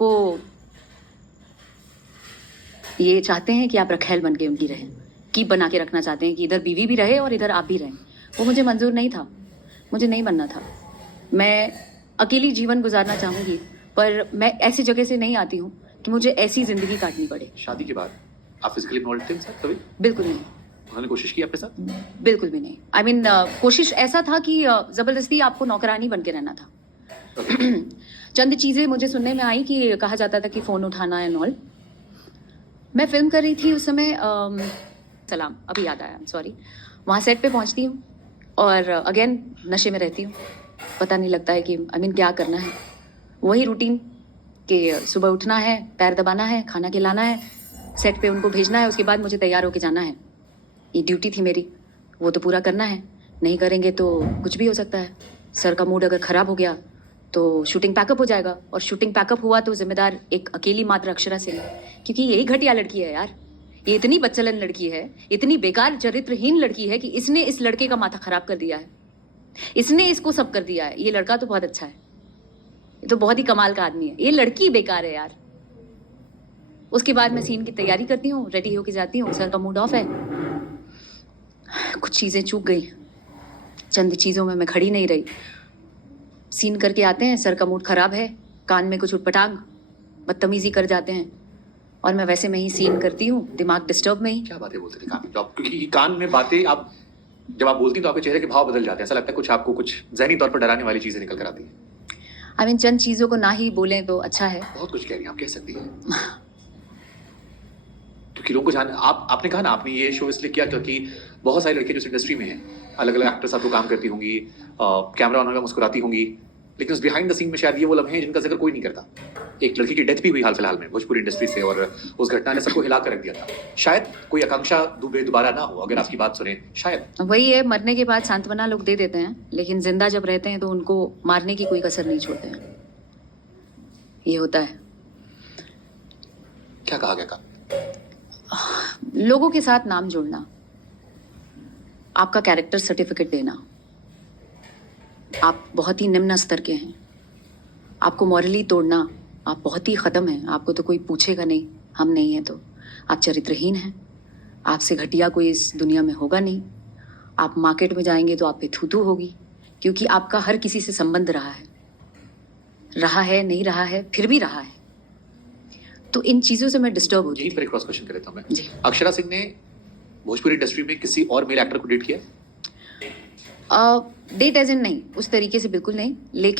आपको ये चाहते हैं कि आप रखैल बन के उनकी रहें, कीप बना के रखना चाहते हैं कि इधर बीवी भी रहे और इधर आप भी रहें। वो मुझे मंजूर नहीं था, मुझे नहीं बनना था। मैं अकेली जीवन गुजारना चाहूँगी, पर मैं ऐसी जगह से नहीं आती हूँ कि मुझे ऐसी ज़िंदगी काटनी पड़े। शादी के बाद आप फिजिकली इन्वॉल्व थे सर कभी? बिल्कुल नहीं, उन्होंने कोशिश की आपके साथ? बिल्कुल भी नहीं। आई मीन कोशिश ऐसा था कि ज़बरदस्ती आपको नौकरानी बन के रहना था। चंद चीज़ें मुझे सुनने में आई कि कहा जाता था कि फ़ोन उठाना एंड ऑल। मैं फिल्म कर रही थी उस समय, सलाम अभी याद आया, सॉरी। वहाँ सेट पे पहुँचती हूँ और अगेन नशे में रहती हूँ, पता नहीं लगता है कि आई मीन क्या करना है। वही रूटीन कि सुबह उठना है, पैर दबाना है, खाना खिलाना है, सेट पे उनको भेजना है, उसके बाद मुझे तैयार होके जाना है। ये ड्यूटी थी मेरी, वो तो पूरा करना है। नहीं करेंगे तो कुछ भी हो सकता है। सर का मूड अगर ख़राब हो गया तो शूटिंग पैकअप हो जाएगा, और शूटिंग पैकअप हुआ तो जिम्मेदार एक अकेली मात्र अक्षरा सिंह है, क्योंकि यही घटिया लड़की है यार। ये इतनी बच्चलन लड़की है, इतनी बेकार चरित्रहीन लड़की है कि इसने इस लड़के का माथा खराब कर दिया है, इसने इसको सब कर दिया है। ये लड़का तो बहुत अच्छा है, ये तो बहुत ही कमाल का आदमी है, ये लड़की बेकार है यार। उसके बाद मैं सीन की तैयारी करती हूँ, रेडी होके जाती हूँ, सर का मूड ऑफ है। कुछ चीज़ें चूक गई, चंद चीज़ों में मैं खड़ी नहीं रही। सीन करके आते हैं, सर का मूड खराब है, कान में कुछ उटपटांग बदतमीजी कर जाते हैं, और मैं वैसे में ही सीन करती हूँ, दिमाग डिस्टर्ब में ही। क्या बातें बोलते थे कान में? क्योंकि कान में बातें आप जब आप बोलती हैं तो आपके चेहरे के भाव बदल जाते हैं, ऐसा लगता है कुछ आपको कुछ ज़हनी तौर पर डराने वाली चीजें निकल कर आती हैं। आई मीन चंद चीज़ों को ना ही बोलें तो अच्छा है। बहुत कुछ कह रही हैं आप, कह सकती हैं। क्योंकि लोगों को जान आपने कहा ना, आपने ये शो इसलिए किया क्योंकि बहुत सारी लड़कियां जो इस इंडस्ट्री में हैं, अलग अलग एक्टर साथ वो काम करती होंगी, कैमरा ऑन होगा मुस्कुराती होंगी, लेकिन उस बिहाइंड द सीन में शायद ये वो लम्हे हैं जिनका जिक्र कोई नहीं करता। एक लड़की की डेथ भी हुई हाल फिलहाल में भोजपुरी इंडस्ट्री से, और उस घटना ने सबको हिला कर रख दिया था। शायद कोई आकांक्षा दुबे दोबारा ना हो अगर आपकी बात सुने, शायद। वही है, मरने के बाद सांत्वना लोग दे देते हैं, लेकिन जिंदा जब रहते हैं तो उनको मारने की कोई कसर नहीं छोड़ते हैं। ये होता है। क्या कहा गया का? लोगों के साथ नाम जोड़ना, आपका कैरेक्टर सर्टिफिकेट देना, आप बहुत ही निम्न स्तर के हैं, आपको मॉरली तोड़ना, आप बहुत ही ख़त्म हैं, आपको तो कोई पूछेगा नहीं, हम नहीं हैं तो। आप चरित्रहीन हैं, आपसे घटिया कोई इस दुनिया में होगा नहीं। आप मार्केट में जाएंगे तो आप पे थू-थू होगी, क्योंकि आपका हर किसी से संबंध रहा है, नहीं रहा है, फिर भी रहा है। तो इन चीज़ों से मैं डिस्टर्ब होती यहीं हूँ। पर एक क्रॉस क्वेश्चन कर लेता हूं मैं। जी। अक्षरा सिंह ने भोजपुरी इंडस्ट्री में किसी और मेल एक्टर को डेट किया? डेट एज इन नहीं, उस तरीके से बिल्कुल नहीं, लेकिन